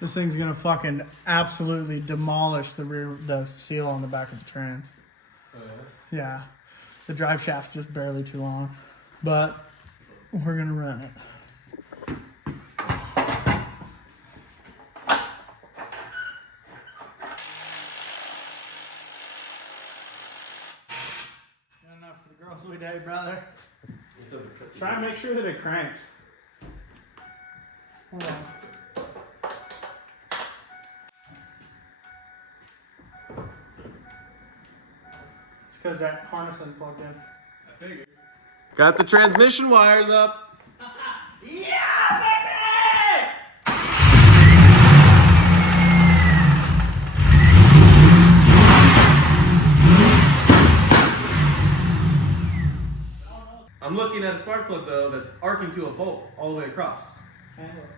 This thing's gonna fucking absolutely demolish the seal on the back of the Trans. Oh, yeah? Yeah, the drive shaft's just barely too long, but we're gonna run it. Good enough for the girls we date, brother. Try and make sure that it cranks. Hold on. It's because that harness isn't plugged in. I figured. Got the transmission wires up. Yeah, baby! I'm looking at a spark plug though that's arcing to a bolt all the way across. Handle it.